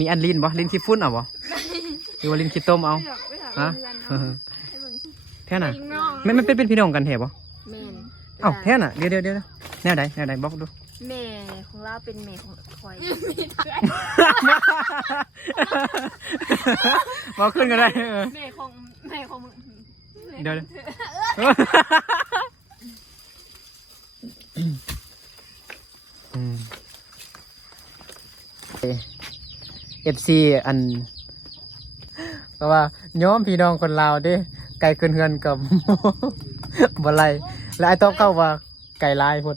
มีอันลิ้นบ่ลิ้นขี้ฟุ้นเอาบ่หรือว่าลิ้นขี้ต้มเอาฮะแท่น่ะมันเป็นพี่น้องกันแท้บ่แม่นเอ้าแท่น่ะเดี๋ยวแนวใดบอกดูแม่ของเราเป็นแม่ของคอยบอกขึ้นก็ได้แม่ของเดี๋ยวFC อันเพราะว่าย้อมพี่น้องคนลาวเด้ไก่ขึ้นเฮือนกับบ่ไรแล้วไอ้ต้องเข้าว่าไก่ลายพด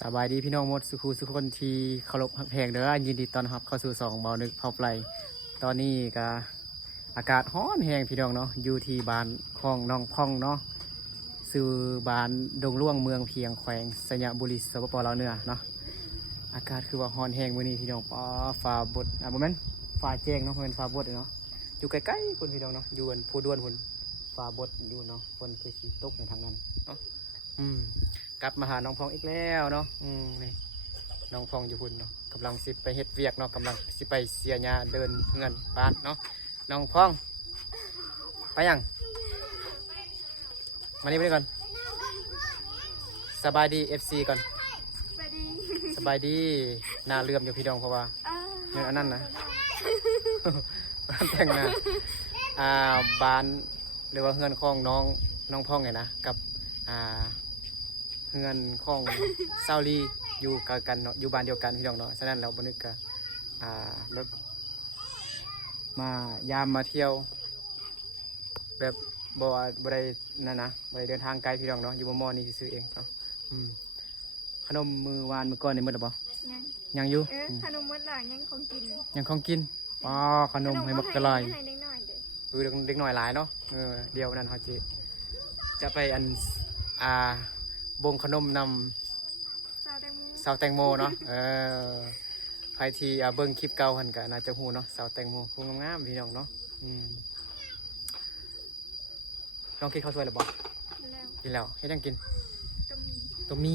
สบายดีพี่น้องหมดสุขคนที่เคารพแพงเด้อยินดีต้อนรับเข้าสู่2 เบานึกเผาไฟตอนนี้ก็อากาศร้อนแห้งพี่น้องเนาะอยู่ที่บ้านคลองน้องพ่องเนาะสื่อบ้านดงล่วงเมืองเพียงแขวงสยามบุรีสปปลาวเหนือเนาะอากาศคือว่าร้อนแห้งมื้อนี้พี่น้องฟ้าบดบ่แม่นฟ้าแจ้งเนาะเป็นฟ้าบดเนาะอยู่ใกล้ๆคุณพี่น้องเนาะอยู่บนผู้ด้วนคุณฟ้าบดอยู่เนาะฝนคือสิตกในทางนั้นเนาะกลับมาหาน้องพองอีกแล้วเนาะนี่น้องพองอยู่พุ่นเนาะกำลังสิไปเฮ็ดเวียกเนาะกำลังสิไปเสียหญ้าเดินเงินบ้านเนาะน้องพองไปยังมานี่ไปก่อนสบายดี FC ก่อนสบายดีหน้าเลื่อมอยู่พี่น้องเพราะว่าเงินอันนั้นนะบ้านแต่งหน้าบ้านหรือว่าเฮือนของน้องพองไงนะกับเงินของเซาลีอยู่กันเนาะอยู่บ้านเดียวกันพี่น้องเนาะฉะนั้นเราบนึกกันแบบมายามมาเที่ยวแบบบ่ได้นั่นนะบ่ได้เดินทางไกลพี่น้องเนาะอยู่มอนี่ซื้อเองเนาะขนมมือวานมือก้อนนี่หมดหรือเปล่ายังอยู่ขนมมดหลายยังของกินขนมให้มักกะลอยเด็กหน่อยหลายเนาะเดียวนั้นเขาจะไปบงขนมนำสาวแตงโมเนาะใครที่เบิ้งคลิปเก่าหันกันน่าจะหูเนาะสาวแตงโมคงงามพี่น้องเนาะน้องกินข้าวสวยหรือเปล่ากินแล้วให้ยังกินตัวมี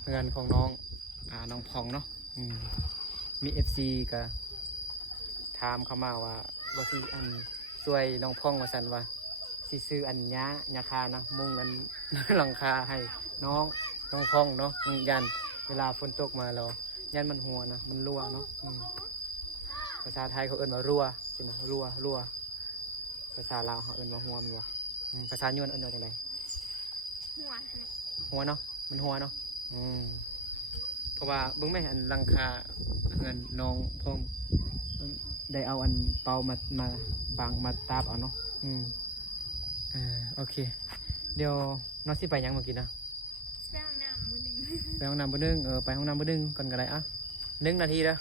เพื่อนของน้องพองเนาะมี FC ก็ถามเข้ามาว่าสิช่วยน้องพองว่าสันว่าสิซื้ออันยาคานะมุงอันหลังคาให้น้องพองเนาะยันเวลาฝนตกมาเรายันมันหัวนะมันรั่วเนาะภาษาไทยเขาเอิ้นว่ารั่วใช่ไหมรั่วภาษาลาวเขาเอิ้นว่าหัวมันวะภาษาโยนเอิ้นว่าจังไดหัวเนาะมันหัวเนาะเพราะว่าเบิ่งไม่อันหลังคาเงินน้องพองได้เอาอันเป่ามาบังมาตาบเอาเนาะโอเคเดี๋ยวน้องสิไปยังเมื่อกี้นะไปห้องน้ำมื้อนึงไปห้องน้ำมื้อนึงก่อนก็ได้1 นาทีเด้อ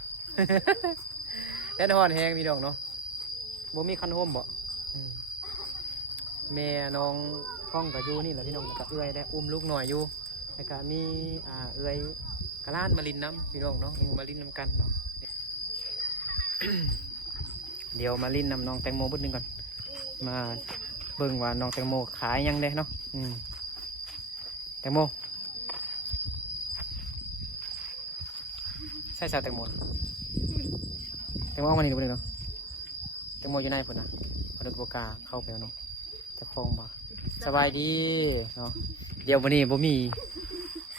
แดดร้อนแฮงพี่น้องเนาะบ่มีคันโฮมบ่แม่น้องพ้องก็อยู่นี่แหละพี่น้องแล้วก็เอื้อยได้อุ้มลูกหน่อยอยู่แล้วก็มีเอื้อยกะล้านมาลินน้ำพี่น้องเนาะมาลินน้ำกันเนาะ เดี๋ยวมาลินน้ำน้องแตงโมบุดนึงก่อนมาเบิ่งว่าน้องแตงโมขายยังได้เนาะแตงโมใส่สาวแตงโมเอามานี่ดูเลยเนาะแตงโมอยู่ในพุ่นนะพอดึกโบกาเข้าไปเนาะจะคล้องมาสบายดีเนาะเดี๋ยววันนี้บ่มี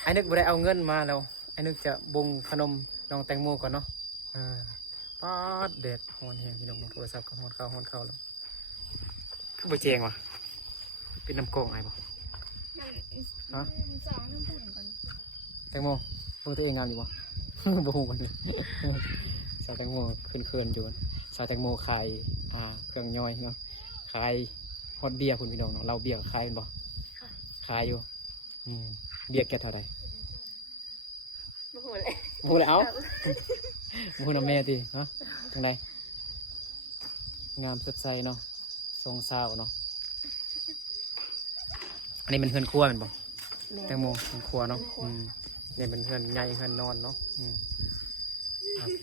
ไอ้นึกบ่ได้เอาเงินมาแล้วไอ้นึกจะบงขนมน้องแตงโมก่อนเนาะป๊าดเด็ดฮอนแห้งพี่น้องโทรศัพท์ก็ฮอนเข้าแล้วคือบ่เจงว่ะเป็นน้ำกงไอ้บ่ฮะแตงโมตัวเองงามอยู่บ่บ่ฮู้กันเลยสาวแตงโมเคลื่อนอยู่สาวแตงโมขายเครื่องย่อยเนาะขายฮอตเบียร์คุณพี่น้องเนาะเราเบียร์ขายบ่ขายอยู่เบียร์แก้เท่าไหร่บ่ฮู้เลยเอ้าบ่ฮู้นำแม่ติเนาะจังได๋งามสดใสเนาะทรงสาวเนาะอันนี้เป็นเฮือนครัวแม่นบ่แตงโมเฮือนครัวเนาะนี่เป็นเฮือนใหญ่เฮือนนอนเนาะโอเค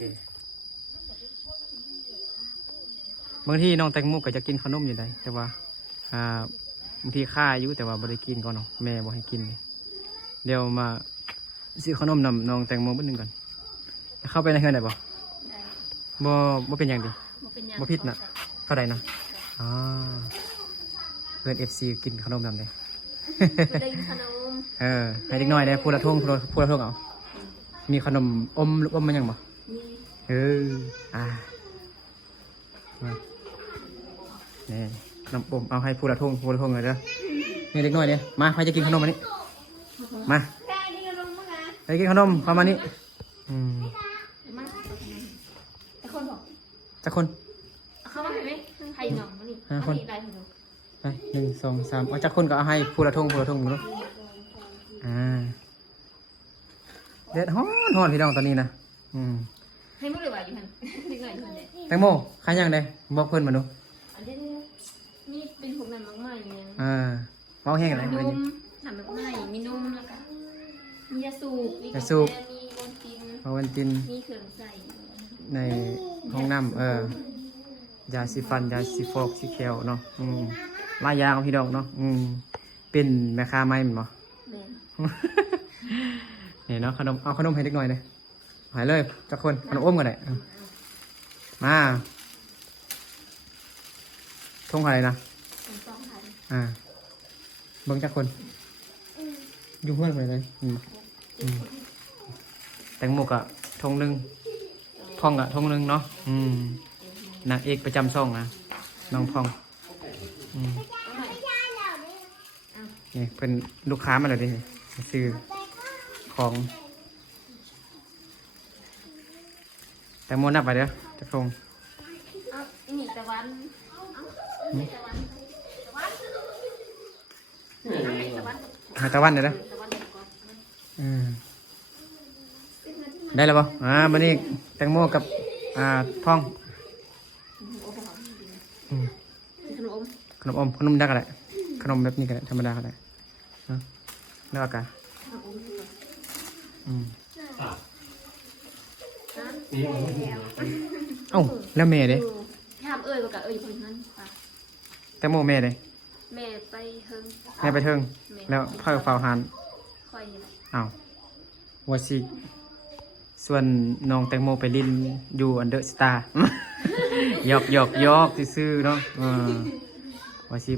บางทีน้องแตงโมก็จะกินขนมอยู่ได้แต่ว่าบางทีข้าอายุแต่ว่าบ่ได้กินก่อนเนาะแม่บ่ให้กินเลยเดี๋ยวมาซื้อขนมนำน้องแตงโมเบิ่งหนึงก่อนเข้าไปในเฮือนได้บ่ ได้ บ่เป็นหยังดิ บ่เป็นหยัง บ่ผิดนะเข้าได้นะอ๋อเพื่อน FC กินขนมนำเลย ได้กินขนม ให้เด็กน้อยได้พูดละท่งพูดละท่งเอามีขนมอมลูกอมมันยังบ่ มี มานี่น้ำอมเอาให้พูดละท่งเลยเด้อนี่เด็กน้อยเนี่ยมาใครจะกินขนมอันนี้มา แค่นี้ก็ลงมาไง ใครกินขนมเข้ามานี่ มาแต่คนบอก จักคน เข้ามาเห็นไหมใครหนองมานี่ ห้าคน ได้คนดู ไป1 2 3เอาจักคนก็เอาให้พูดละท่งเนาะเด็ดฮ้อนพี่น้องตอนนี้นะให้มึงเลยว่าอยู่หันนิดหน่อยอยู่หันเนี่ย แตงโมใครยังได้บอกเพื่อนมาดู อันนี้นี่เป็นพวกนั้นมากมายเนี่ย เมาแห้งอะไร มี มา น ดิ มทำมากมายมีนมแล้วก็มียาสูบมี ยาสูบ กาแฟมีโอนติน เอาวันติน มีเครื่องใส่ ในห้องน้ำยาสีฟันยาสีฟอกสีเขียวเนาะลายยางพี่ดอกเนาะเป็นแม่ค้าไม้เหมือนบ่ แมน นี่เนาะขนมเอาขนมให้เด็กหน่อยเลยหายเลยจักคนขนมอ้มกันเลยมาทุ่งอะไรนะ เป็น2,000 เบิ้งจักคนยุ่งเพื่อนไปเลยแตงโมกะทงหนึ่งพ่องกะทงหนึ่งเนาะนางเอกประจำช่องนะน้องพ่องนี่เป็นลูกค้ามาเลยดิซื้อของแตงโมนับไปเด้อจะทง อ้าวนี่ตะวันนี่ตะวันหาตะวันเด้อ ตะวันก่อน ได้แล้วป่ะบันนี้แตงโมกับพ่อง ขนมอม ขนมได้ก็ได้ขนมแบบนี้ก็ได้ธรรมดาก็ได้เลือกกันเอ้าแล้วแม่เด้ ถามเอ้ยกับเอ้ยคนนั้นป่ะ แตงโมแม่เด้ แม่ไปเฮิง แม่ไปเทิงแล้วพ่อเฝ้าหาน คอยนี่แหละ อ้าวว่าสิส่วนน้องแตงโมไปลินอยู่อันเดอร์สตาร์ หยอกซื่อๆเนาะว่าสิ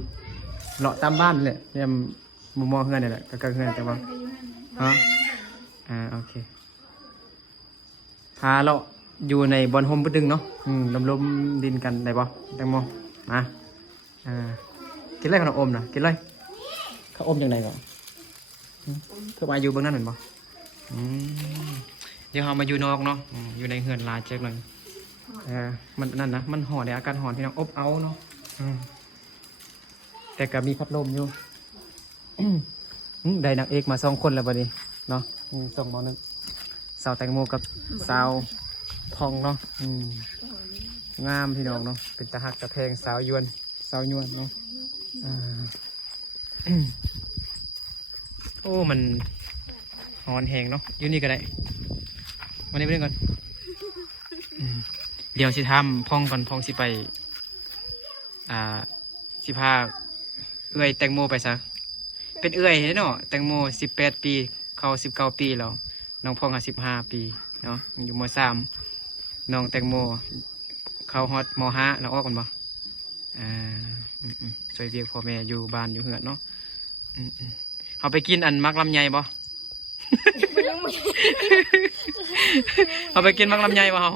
เลาะตามบ้านแหละเนี่ยมุมมองเฮือนนี่แหละก็เฮือนแต่ว่าโอเคพาเราอยู่ในบอนโฮมพุดดึงเนาะลมดินกันได้ป่ะแตงโมมากินอะไรขนมอมนะกินอะไรข้าวอมยังไงก่อนคือมาอยู่เบื้องนั้นเหมือนป่ะเดี๋ยวเรามาอยู่นอกเนาะอยู่ในเฮือนลาเจ๊กเลยมันนั่นนะมันห่อในอากาศห่อนที่น้องอบเอาเนาะแต่ก็มีพัดลมอยู่ ได้นางเอกมา2 คนแล้วบัดนี้เนาะ2 หมอนึงสาวแตงโมกับสาวพองเนาะงามพี่น้องเนาะเป็นตาหักตะแพงสาวยวนเนาะโอ้มันหอนแหงเนาะอยู่นี่ก็ได้วันนี้ไปเล่นก่อนเดี๋ยวสิทำพองก่อนพองสิไปสิพาเอื้อยแตงโมไปซะเป็นเอื้อยเนาะแตงโม18 ปีเขา19 ปีแล้วน้องพอง15 ปีเนาะอยู่ม.3น้องแตงโมเขาฮอตม.5แล้วออกกันบ่ช่วยเวียกพ่อแม่อยู่บ้านอยู่เหือนเนาะเอาไปกินอันมักลำไยบ่ เอาไปกินมักลำไยบ่เอา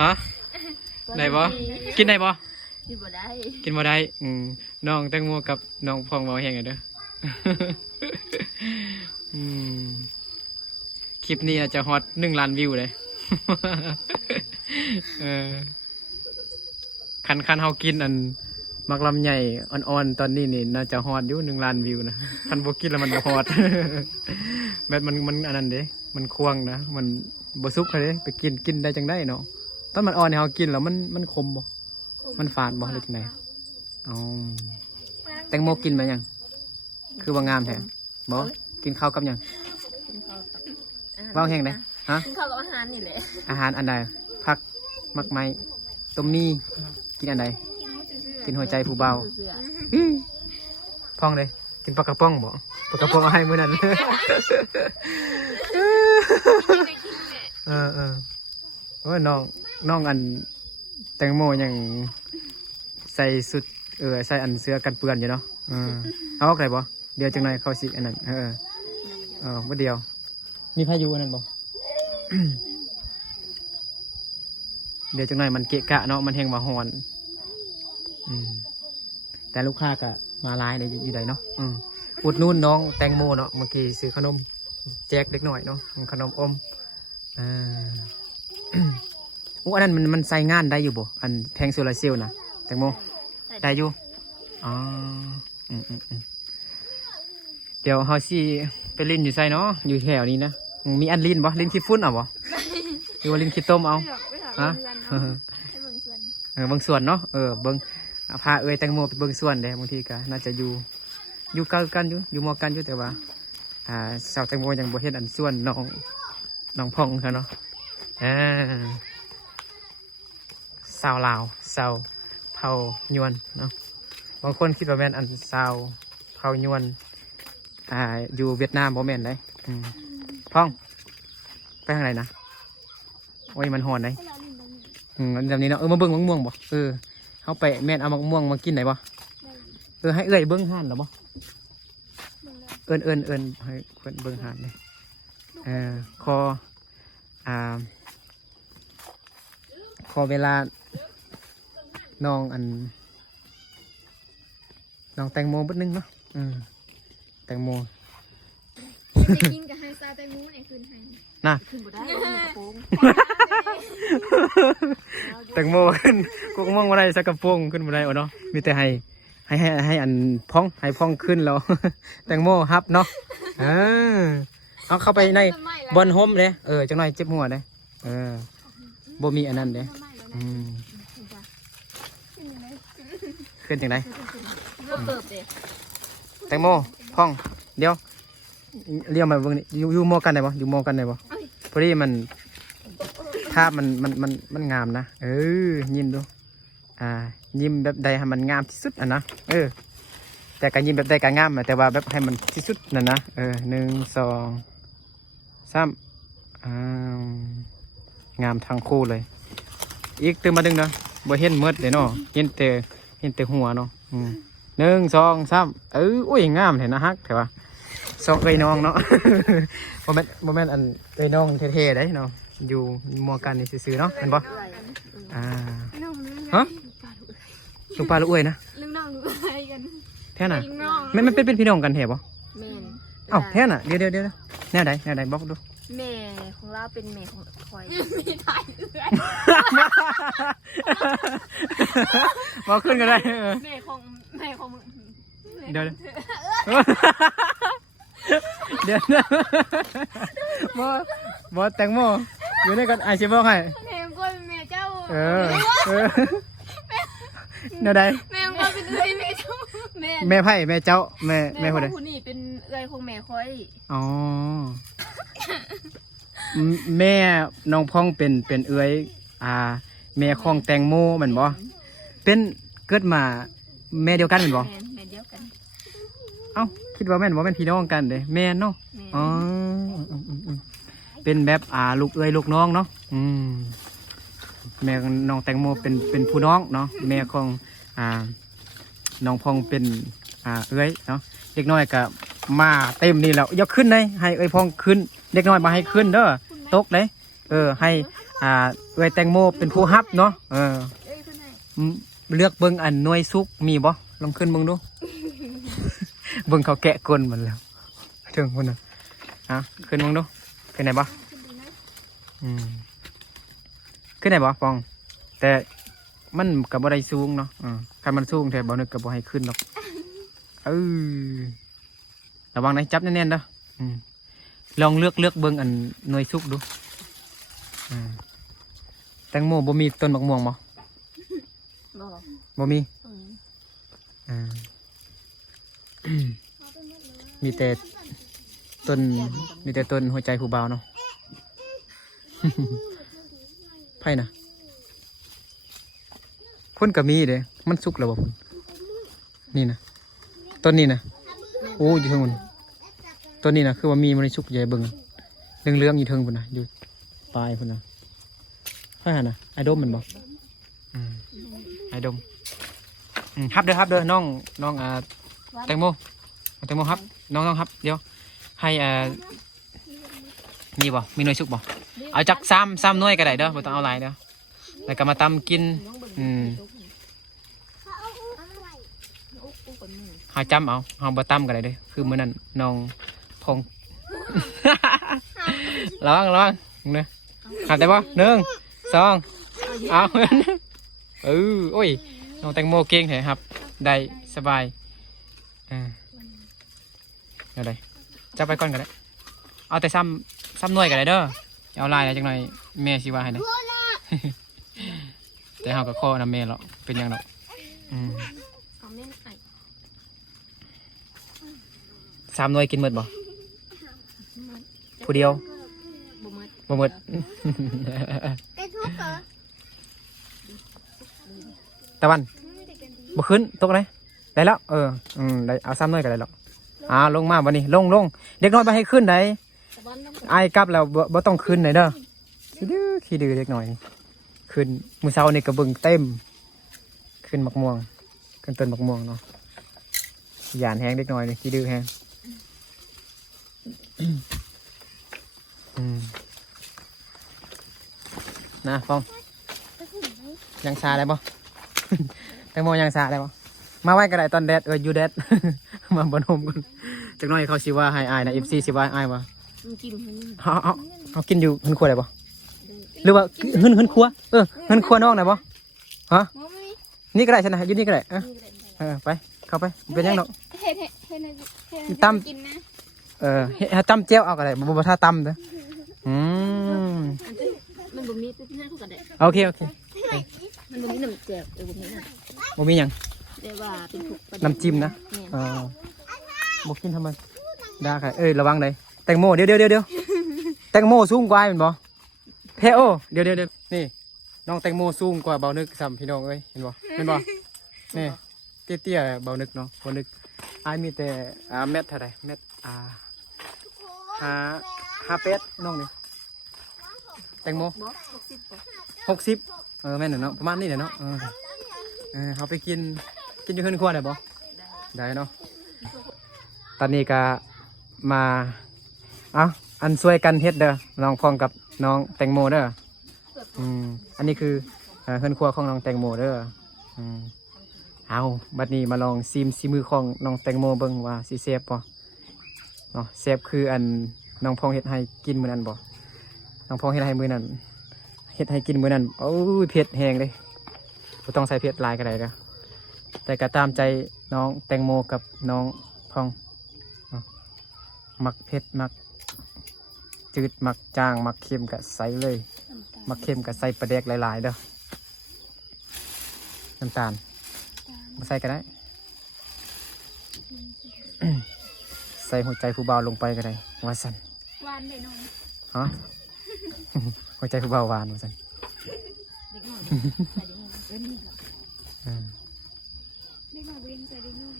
ฮะได้บ่กินได้บ่ กินบ่ได้ กินบ่ได้น้องแตงโมกับน้องพองบ่แห้งกันเด้อ คลิปนี้อาจจะฮอต1 ล้านวิวเลย คันเฮากินอันมักลำใหญ่อ่อนๆตอนนี้นี่น่าจะฮอตอยู่1 ล้านวิวนะคันบ่กินแล้วมันบ่ฮอต แบบมันอันนั้นเด้มันควงนะมันบ่สุกเลยไปกินได้จังได้เนาะตอนมันอ่อนเนี่ยเฮากินแล้วมันขมบ่มันฝาดบ่หรือจังไดอ๋อแตงโมกินมายังคือว่างามแท้บ่กินข้าวกับหยัง กินข้าวกับ ว่าวแห้งได้ฮะ กินข้าวกับอาหารนี่แหละ อาหารอันใดผักมักไม้ ต้มมีกินอันใดกินหัวใจผู้เบาพองเลยกินปลากระป๋องบ่ปลากระป๋องเอาให้มื้อนั้นโอ้ยน้องอันแตงโมยังใส่สุดใส่อันเสื้อกันเปื้อนอยู่เนาะเอาออกได้บ่เดี๋ยวจังหน่อยเข้าสิอันนั้นบ่เดียวมีพายุอันนั้นบ่ เดี๋ยวจังหน่อยมันเกะกะเนาะมันแหงมาหอนแต่ลูกค้าก็มาหลายเลยอยู่ใดเนาะอุดหนู่นน้องแตงโมเนาะเมื่อกี้ซื้อขนมแจกเล็กหน่อยเนาะขนมอมอันนั้นมันใส่งานได้อยู่บ่อันแพงโซลาร์เซลล์นะแตงโมได้อยู่อ๋อเดี๋ยวเฮาสิไปลิ้นอยู่ใส่เนาะอยู่แถวนี้นะมีอันลิ้นบ่ลิ้นขี้ฝุ่นเอาบ่หรือว่าลิ้นขี้ต้มเอาฮะบางส่วนเนาะเบิ่งพาแตงโมไปเบิ่งส่วนเด้บางทีก็น่าจะอยู่ใกล้กันอยู่มอกันอยู่แต่ว่าสาวแตงโมยังบ่เห็นอันส่วนน้องพองค่ะเนาะสาวลาวสาวเผ่ายวนเนาะบางคนคิดว่าแม่นอันสาวเผ่ายวนอยู่เวียดนามบ่แม่นได้พองไปทางไหนนะโอ้ยมันหอนได้แบบนี้เนาะมาเบิ่งมะม่วงบ่เขาไปแม่นเอามะม่วงมากินไหนบ่ให้เบิ่งห่านหรอบ่เอิญให้เพิ่นเบิ่งห่านเลยขอเวลาน้องแตงโมบึ้ดนึงเนาะแตงโมจะกินกับไฮซาแตงโมเนี่ยคืนไฮน่ะคืนบ่ได้กระโปงแตงโมขึ้นกูก็มองว่าได้สักกระโปรงขึ้นบ่ได้เนาะมีแต่ให้อันพองให้พองขึ้นแล้วแตงโมฮับเนาะเอาเข้าไปในบอนโฮมเลยจังหน่อยเจ็บหัวเลยบ่มีอันนั้นเลยขึ้นจังไดแตงโมพองเดี๋ยวเรียกมาเบิ่งนี่อยู่มอกันได้บ่อยู่มอกันได้บ่พอดีมันภาพมันงามนะยิ้มดูยิ้มแบบใดให้มันงามที่สุดนะแต่การยิ้มแบบใดก็งามแต่ว่าแบบให้มันที่สุดนะ1 2 3งามทั้งคู่เลยอีกตื่นมาดึงนะบ่เห็นมืดเลยเนาะเห็นแต่หัวเนาะ1 2 3อุ้ยงามเห็นนะฮักแต่ว่าสองน้องเนาะโมเมนต์อันน้องเท่ๆได้เนาะอยู่มัวกันนี่ซื่อๆเนาะเห็นปะฮะลุงปลาลูกเอ้ยนะลุงน้องลูกเอ้ยกันแท่น่ะไม่เป็นพี่น้องกันเหรอแม่เอ้าแท่น่ะเดี๋ยวแนวใดบอกดูแม่ของเราเป็นแม่ของคอยมีถ่ายเอื้อยบอกขึ้นกันได้แม่ของเดี๋ยวบอแตงโมอยู่ในกันไอชิบอกให้แม่ก็เป็นแม่เจ้าเดี๋ยวใดแม่ก็เป็นเอื้อยแม่เจ้าแม่ไผ่แม่เจ้าแม่คนใดคนนี้เป็นเอื้อยของแม่คอยอ๋อแม่น้องพองเป็นเอื้อยแม่ของแตงโมเหมือนบ่เป็นเกิดมาแม่เดียวกันเหมือนบ่แม่เดียวกันเอ้าคิดว่าแม่นพี่น้องกันเด้แม่นเนาะอ๋อเป็นแบบลูกเอ้ยลูกน้องเนาะแม่น้องแตงโมเป็นผู้น้องเนาะแม่ของน้องพองเป็นเอ้ยเนาะเด็กน้อยก็มาเต็มนี่แล้วยกขึ้นเลยให้เอ้ยพองขึ้นเด็กน้อยมาให้ขึ้นเด้อตกเลยให้เอ้ยแตงโมเป็นผู้ฮับเนาะเลือกเบิ้งอันหน่วยซุกมีบ่ลองขึ้นเบิ้งดูเบิ้งเขาแกะก้นมันแล้วถึงคนน่ะขึ้นเบิ้งดูขึ้นไหนบ่ขึ้นไหนบ่ฟองแต่มันกับบ่ได้สูงเนาะคันมันสูงแต่บ่นึกกับบ่ให้ขึ้นหรอกระวังนะจับแน่นๆเด้อลองเลือกเบิ้งอันหน่วยซุกดูแตงโมบ่มีต้นมะม่วงบ่มีมีแต่ต้นหัวใจผู้เบาเนาะไพ่นะ พุ่นก็มีเด้มันสุกแล้วบ่พุ่นนี่นะต้นนี้นะโอ้อยู่เทิงพุ่นต้นนี้นะคือว่ามีมันสุกใหญ่เบิ่งเรื่องๆอยู่เทิงพุ่นนะอยู่ปลายพุ่นนะค่อยหันนะไอ้ดมมันบ่ไอ้ดมฮับเด้อน้องแตงโมครับน้องครับเดี๋ยวให้มีบ่มีหน่วยสุกบ่เอาจักซ้ำหน่วยก็ได้เด้อบ่ต้องเอาหลายเด้อแล้วก็มาตำกินเฮาจำเอาเฮาบ่ตำก็ได้เด้อคือมื้อนั้นน้องพง ระวังเด้อขับได้บ่1 2เอาโอ้ยน้องแตงโมเก่งแท้ครับได้สบายเอาได้จับไปก่อนก็ได้เอาแต่ซ้ำหน่วยก็ได้เด้อเอาลายอะไรจังหน่อยแม่สิว่าให้เด้อ แต่เฮาก็ขอนำแม่หรอกเป็นหยังดอก3 หน่วยกินหมดบ่ผู้เดียวบ่หมด ตะวันบ่ขึ้นตกเลยได้แล้วได้เอา3 หน่วยก็ได้หรอกลงมาวันนี้ลงเด็กน้อยไปให้ขึ้นได้ไอ้กลับแล้วบ่ต้องขึ้นไหนเด้อขี้ดื้อเด็กน้อยขึ้นมื้อเช้านี่ก็เบิ่งเต็มขึ้นมักม่วงขึ้นต้นมักม่วงเนาะหยานแฮงเด็กน้อยนี่ขี้ดื้อแฮงนะฟองยังชาได้บ่ แตงโมยังชาได้บ่มาไว้ก็ได้ตอนแดดอยู่แดด มาบนโฮมกันจักหน่อยเขาสิว่าให้อายนะ FC สิว่าอายว่าเอากินอยู่หืนครัวได้บ่หรือว่าหืนครัวหืนครัวนอกได้บ่ฮะนี่ก็ได้ใช่ไหมยืนนี่ก็ได้ไปเข้าไปเป็นยังดอกตำกินนะตำเจียวเอาก็ได้บ่ท่าตำเด้อมันบ่มีเป็นหน้าเขาก็ได้โอเคมันบ่มีน้ำเกลือบ่มีน้ำบ่มีหยังเรียกว่าเป็นพวกน้ำจิ้มนะบ่กินทำไมได้ค่ะระวังเลยแตงโมเดี๋ยวแตงโมสูงกว่าเห็นบ่เดี๋ยวนี่น้องแตงโมสูงกว่าเบานึกซ้ำพี่น้องเห็นบ่นี่เตี้ยเบานึกเนาะเบานึกมีแต่เม็ดเท่าไหร่เม็ด5 เป็ดน้องนี่แตงโม60แม่นเนาะประมาณนี้แหละเนาะเขาไปกินอยู่ขึ้นครัวได้บ่ได้เนาะตอนนี้ก็มาอันช่วยกันเฮ็ดเด้อน้องพองกับน้องแตงโมเด้ออันนี้คือขึ้นครัวของน้องแตงโมเด้อเอาบัดนี้มาลองซิมือของน้องแตงโมเบิ่งว่าสิแซ่บบ่เนาะแซ่บคืออันน้องพองเฮ็ดให้กินมื้อนั้นบ่น้องพองเฮ็ดให้มื้อนั้นเฮ็ดให้กินมื้อนั้นโอ้ยเผ็ดแห้งเลยบ่ต้องใส่เผ็ดหลายก็ได้เด้อแต่ก็ตามใจน้องแตงโมกับน้องพองมักเผ็ดมักจืดมักจางมักเค็มก็ใส่เลยมักเค็มก็ใส่ปลาแดกหลายๆเด้อน้ำตาลมาใส่ก็ได้ ใส่หัวใจผู้บ่าวลงไปก็ได้ว่าสั่นหวานได้น้อยฮะ หัวใจผู้บ่าวหวานว่าสั่นเด็กน้อยใส่เด็กน้อยเด็กน้อยเวียนใส่เด็กน้อย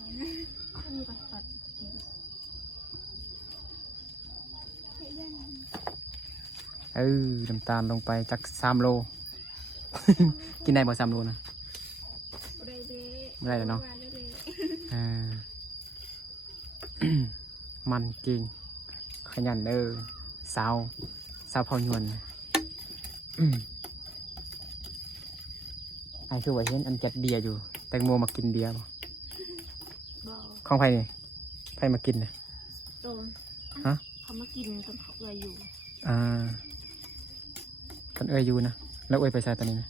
มีปัดน้ำตาลลงไปจาก3 โล กินได้บ่3 โลนะไม่ได้แล้วเนาะมันจริงขยันสาวพอยวนไอ้คือว่าเห็นอันจัดเบียร์อยู่แตงโมมากินเบียร์บ่ของไผนี่ไผมากินนะฮะเขามากินกันเขาอยู่กันอยู่นะแล้วไปใส่ตอนนี้นะ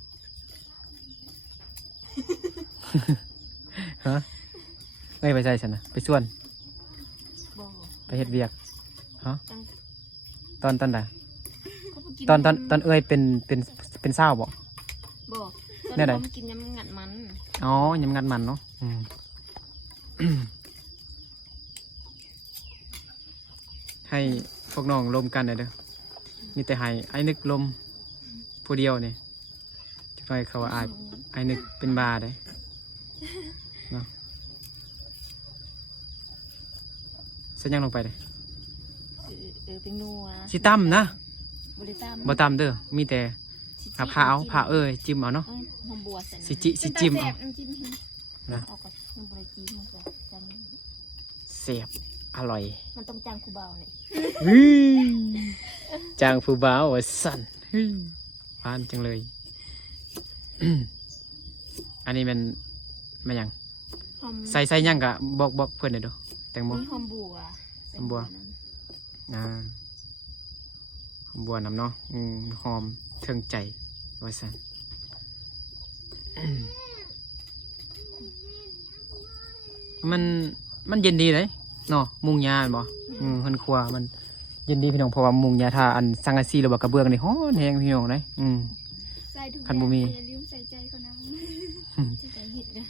ฮะไปใส่ฉันนะไปส่วนไปเฮ็ดเวียกฮะตอนใดตอนเป็นเศร้าบ่เนี่ยไหนกินยำงัดมันยำงัดมันเนาะให้พวกน้องลมกันเลยเด้อมีแต่ให้ไอ้นึกลมผู้เดียวนี่จะไปเขาว่าอาย ไอ้นึกเป็นบาได้เนาะใส่หยังลงไปเลย เป็นนัว สิตั้มนะ บริตาม บ่ตั้มเด้อมีแต่ผ่าเอาจิ้มเอาเนาะ หอมบัวใส่ สิจิ้มเอา น้ำจิ้มให้ นะ เอากับน้ำบริจีมันจะจัง เสียบอร่อย มันต้องจางคูเบาเนี่ย จางผู้บ่าวว่าสั่นหวานจังเลย อันนี้มันมาหยัง หอม ใส่หยังกะบอกเพื่อนหน่อยดูแตงโม มีหอมบัว หอมบัว หอมบัวน้ำเนาะหอมเทิงใจว่าสั่น มันเย็นดีเลยเนาะมุงยาแม่นบ่คนครัวมันเย็นดีพี่น้องเพราะว่ามุงยาถ้าอันสังกะสีหรือว่ากระเบื้องนี่ฮ้อนแฮงพี่น้องเลยใส่ทุก คันบ่มี อย่าลืมใส่ใจเขานะใส่ใจเห็ดนะ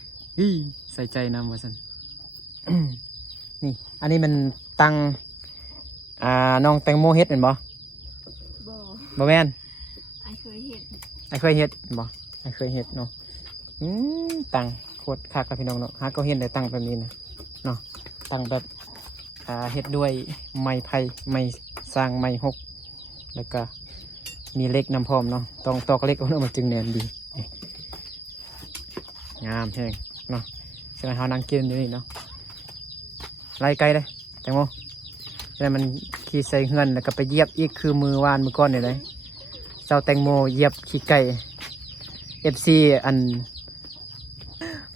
ใส่ใจนำว่าสั่น นี่ อันนี้มันตังน้องแตงโมเฮ็ดเห็นบ่ บ่ บ่แม่น ไอเคยเห็ด ไอเคยเฮ็ดเห็นบ่ไอเคยเฮ็ดเนาะตังโคตรคักกับพี่น้องเนาะหาก็เห็นได้ตังแบบนี้นะเนาะตังแบบเฮ็ดด้วยไม้ไผ่ไม้สร้างไม้หกแล้วก็มีเหล็กนำพร้อมเนาะต้องตอกเหล็กเอาเนาะมันจึงแน่นดีนี่งามแฮงเนาะใช่ไหมเฮานั่งกินอยู่นี่เนาะไล่ไกลเลยแตงโมใช่มันขี่ใส่เฮือนแล้วก็ไปเหยียบอีกคือมือวานมือก้อนนี่เลยเจ้าแตงโมเหยียบขี้ไก่ FC อัน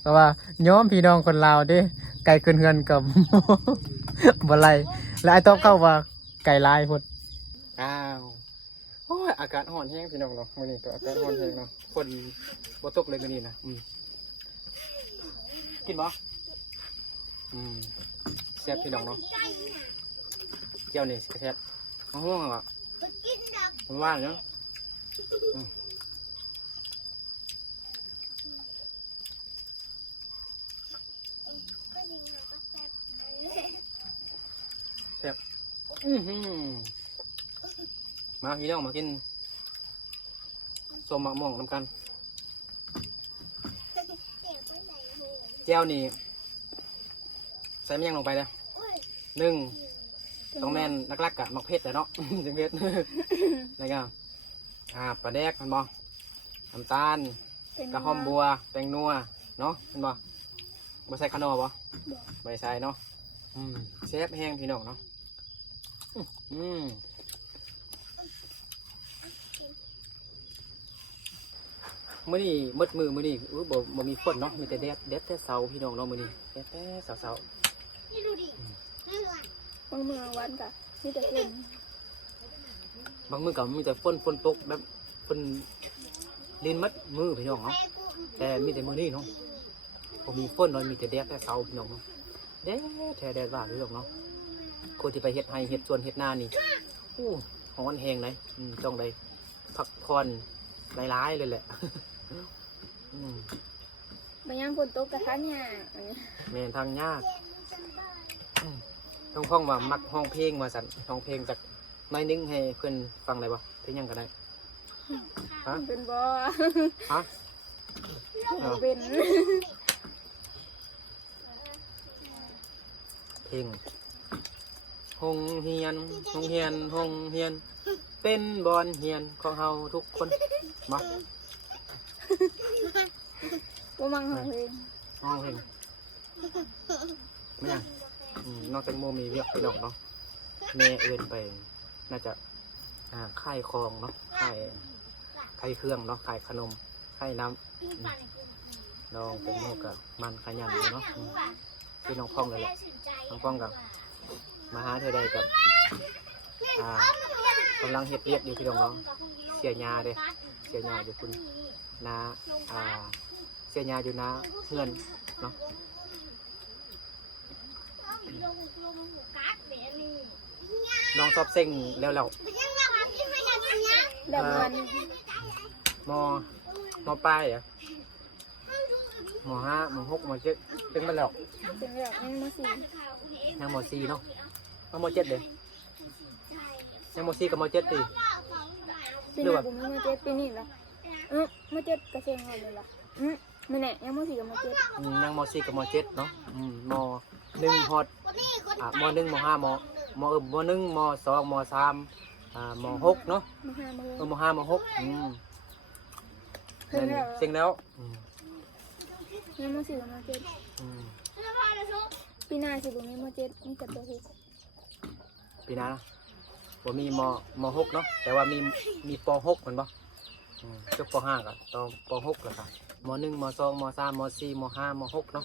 เพราะว่าย้อมพี่น้องคนลาวเด้ไก่ขึ้นเฮือนกับ บ่ไรแล้วไอ้ต๊อบเข้าว่าไก่ลายพุ่นอ้าวโอ้ยอากาศร้อนแห้งพี่น้องเนาะมื้อนี้ก็อากาศร้อนแห้งเนาะฝนบ่ตกเลยมื้อนี้นะกินบ่แซ่บพี่น้องเนาะเกี่ยวนี่แซ่บห่วงอ่ะมันว่างเนาะแซ่บมาพี่น้องมากินส้มมะม่วงนำกันแจ่วนี่ใส่มันยังลงไปเลยต้องแม่นลักๆกะมักเผ็ดแต่เนาะ จังเผ็ด แล้วก็ปลาแดกมันบ่น้ำตาลกระหอมบัวแตงนัวเนาะมันบ่ใส่ขนมบ่ไม่ใส่เนาะแซ่บแห้งพี่น้องเนาะมื้อนี้มืดมือมื้อนี้บ่มีฝนเนาะมีแต่แดดแต่เสาพี่น้องเนาะมื้อนี้แดดแต่เสานี่ดูดิเมื่อวันกะนี่แต่ฝน บางมื้อก็มีแต่ฝนตกแบบฝนลินมัดมือพี่น้องเนาะแต่มีแต่มื้อนี้เนาะบ่มีฝนเนาะมีแต่แดดแต่เสาพี่น้องเนาะแดดแท้แดดว่าพี่น้องเนาะคนที่ไปเฮ็ดไร่เฮ็ดสวนเฮ็ดนานี่ร้อนแฮงเลยต้องได้พักผ่อนหลายๆเลยแหละ บางอย่างฝนตกกระทันเนี่ย แม่นทางยากต้องพ้องว่ามักห้องเพลงมาสั่นห้องเพลงจากน้อยนึงให้เพื่อนฟังได้บ่เพลงหยังก็ได้ฮะ เป็นบ่ ฮะ เป็น เพลงห้องเฮียนห้องเฮียนห้องเฮียนเป็นบอนเฮียนของเฮาทุกคนมา บ่มังห้องเพลง ห้องเพลงไม่ยังนอกจากโมมีเวียกไปดอกเนาะแม่เอินไปน่าจะค่ายคลองเนาะค่ายเครื่องเนาะค่ายขนมค่ายน้ำน้องเป็นโมกับมันขยันอยู่เนาะคือน้องพ่องเลยแหละน้องพ่องกับมาหาเธอใดกับกำลังเฮ็ดเรียกอยู่พี่น้องเนาะเสียยาเด้เสียยาอยู่คุณนาเสียยาอยู่นาเพื่อนเนาะน้องชอบเซ็งแล้วแล้วมัน มปลายอ่ะม5ม6ม7เป็นมาแล้ว เป็นแบบยังม4เนาะม7เด้ยังม4กับม7ตี หรือว่าผมมาเจ็ดปีนี่ละมาเจ็ดกระเซ็งเลยล่ะ ไม่แน่ยังมสี่กับมเจ็ด ยังม.4 กับม.7 เนาะม.1 ฮอดม.1 ม.5 ม.1 ม.2 ม.3ม.6 เนาะ มห้าม ม.5 ม.6เพิ่งแล้ว เซ็งแล้ว ยังมสี่กับมเจ็ดปีหน้าสิบุมีมเจ็ดมีแต่ตัวหก ปีหน้านะบ่มีม.6 เนาะแต่ว่ามีป.6เหมือนบ่จบป.5ก็ต้องป.6แล้วก็ม.1 ม.2 ม.3 ม.4 ม.5 ม.6 เนาะ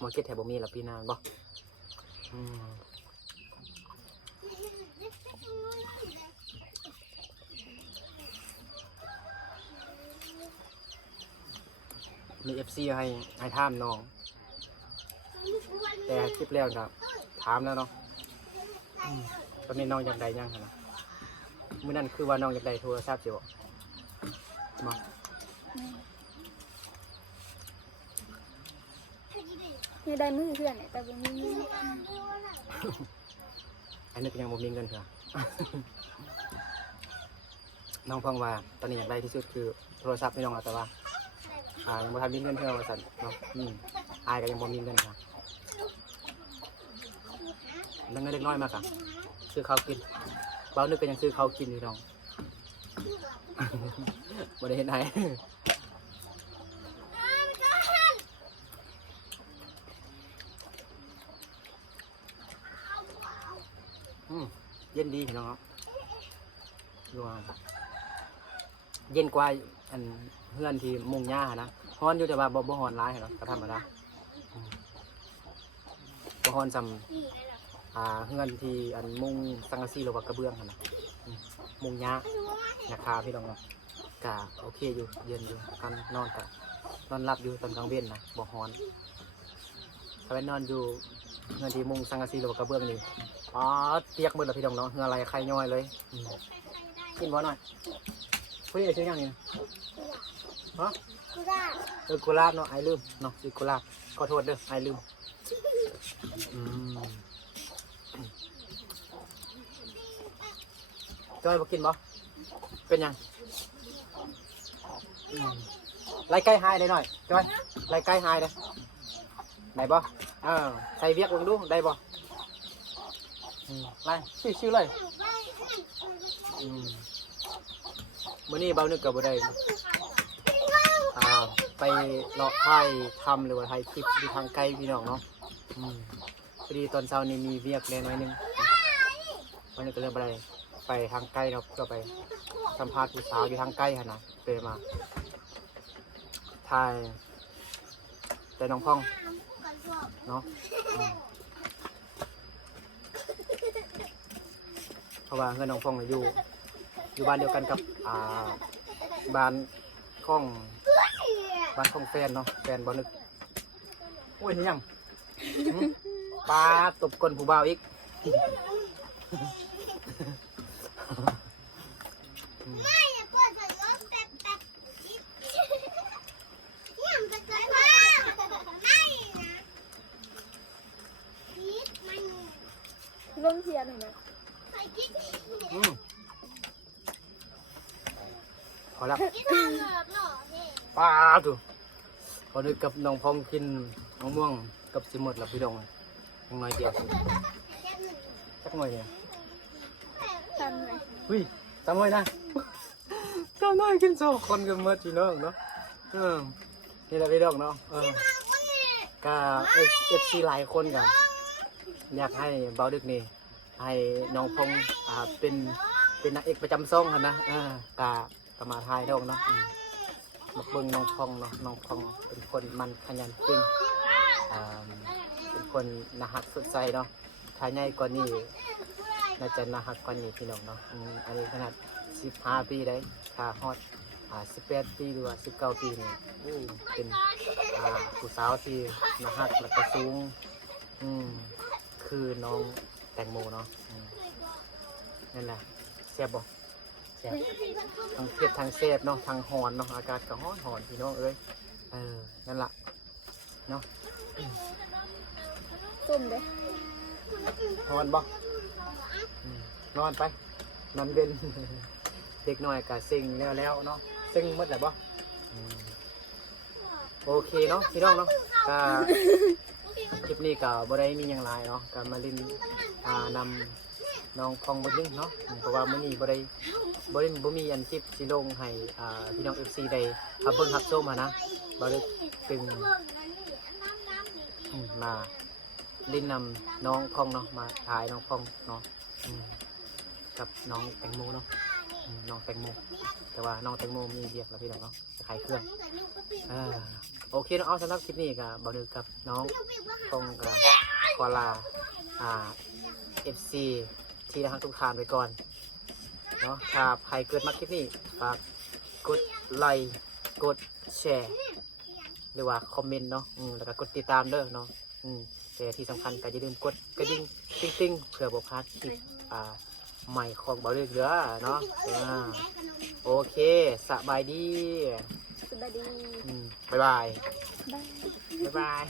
ม.7แถวบ่มีละปีหน้าบ่มี FC ให้ถามน้องแต่คลิปแล้วก็ถามแล้วเนาะตอนนี้น้องอยากได้ยังหั่นนะมื้อนั้นคือว่าน้องอยากได้โทรศัพท์สิบ่มา เนี่ยได้มือเพื่อนเนี่ยแต่บุมี อันนี้ก็ยังบ่มีเงินเถอะ น้องฟังว่าตอนนี้อยากได้ที่สุดคือโทรศัพท์พี่น้องแต่ว่ายังบ่ทันมีเงินเท่าว่าซั่นเนาะอายก็ยังบ่มีเงินค่ะแล้วเงินเล็กน้อยมากอะซื้อข้าวกินเบานึกก็ยังซื้อข้าวกินพี่น้อง บ่ได้เห็นไหน เย็นดีพี่น้องครับรวมเย็นกว่าอันเพื่อนที่มุงหญ้านะฮ้อนอยู่แต่ว่าบ่ฮ้อนร้ายหรอกก็ธรรมดาบ่ฮ้อนซ้ำเพื่อนที่อันมุงสังกะสีหรือว่ากระเบื้องนะมุงหญ้าราคาพี่น้องเนาะก็โอเคอยู่เย็นอยู่กันนอนกับนอนหลับอยู่ตอนกลางเว้นนะบ่ฮ้อนถ้าไปนอนอยู่เพื่อนที่มุงสังกะสีหรือว่ากระเบื้องนี่เปียกหมดแล้วพี่น้องเนาะเหงื่อไหลไข่ย่อยเลยกินบ่หน่อยพูดอะไรชื่อยังนี่ฮะกุหลาบเนาะไอลืมเนาะกุหลาบขอโทษเด้อไอลืมจอยบ่กินบ่เป็นยังไล่ไก่หายได้หน่อยจอยไล่ไก่หายได้ได้บ่ใส่เวียกลงดูได้บ่ไล่ชื่อเลยมื้อนี้เบานึกกับบ่ได้ไปเลาะถ่ายทำหรือว่าถ่ายคลิปอยู่ทางไกลพี่น้องเนาะพอดีตอนเช้านี้มีเวียกแน่น้อยนึงวันนี้ก็เลยไปทางไกลเนาะก็ไปสัมภาษณ์ผู้สาวอยู่ทางไกลหั่นน่ะไปมาถ่ายแต่น้องพ่องเนาะเพราะว่าเพื่อนน้องพ่องอยู่บ้านเดียวกันกับบ้านข้องแฟนเนาะแฟนบ่นึกโอ้ยนี่ยังปลาตบก้นผู้บ่าวอีกร่วมเทียนหน่อยนะ พอแล้วปลาถูกพอนึกกับน้องพองกินน้องม่วงกับสิหมดแล้วพี่ดองยังน้อยเดียวสักหน่อยเนี่ย ทำไง จำไว้นะจำน้อยกิน2 คนกันหมดพี่น้องเนาะนี่แหละพี่ดองเนาะก็FC หลายคนกันอยากให้เบาดึกนี่ให้น้องพงเป็นนางเอกประจำซ่องนะกมาทายดองเนาะมาเบิ่งน้องพองเนาะน้องพองเป็นคนมันขยันจริงเป็นคนน่ารักสดใสเนาะถ้าใหญ่กว่านี้น่าจะน่ารักกว่านี้พี่น้องเนาะอันนี้ขนาด15 ปีได้ถ้าฮอด18 ปีหรือว่า19 ปีนี่เป็นผู้สาวที่น่ารักและก็สูงคือน้องแตงโมเนาะนั่นแหละแซ่บบ่แซ่บทั้งเผ็ดทั้งแซ่บเนาะทั้งหอนเนาะอากาศก็หอนพี่น้องเอ้ยนั่นแหละเนาะ ตุ่มเลย นอนบ่นอนไปนอนเป็น เด็กน้อยก็ซิงแล้วเนาะซิงหมดแล้วบ่ โอเคเนาะพี่น้องเนาะก็คลิปนี้ก็บ่ได้มีหยังหลายเนาะก็มาเล่นนำน้องพองบ่นึงเนาะเพราะว่ามื้อนี้บ่มีอันคลิปสิลงให้พี่น้อง FC ได้เบิ่งรับชมนะบ่ได้ตึงมาเล่นนำน้องพองเนาะมาถ่ายน้องพองเนาะกับน้องแตงโมเนาะน้องแตงโมแต่ว่าน้องแตงโมมีเรียกแล้วพี่น้องเนาะขายเครื่องโอเคเนาะเอาสำหรับคลิปนี้ก็บ่นึกกับน้องพองก็ขอลาFC ที่ทางทุกทานไปก่อนเนาะถ้าใครเกิดมาคลิปนี้ฝากกดไลค์กดแชร์หรือว่าคอมเมนต์เนาะแล้วก็กดติดตามเด้อเนาะแต่ที่สำคัญก็อย่าลืมกดกระดิ่งติ๊งๆเพื่อบ่พลาดคลิปใหม่ของบ่าวเลือกเรือเนาะโอเคสบายดี สบายดี บ๊ายบาย บาย บ๊ายบาย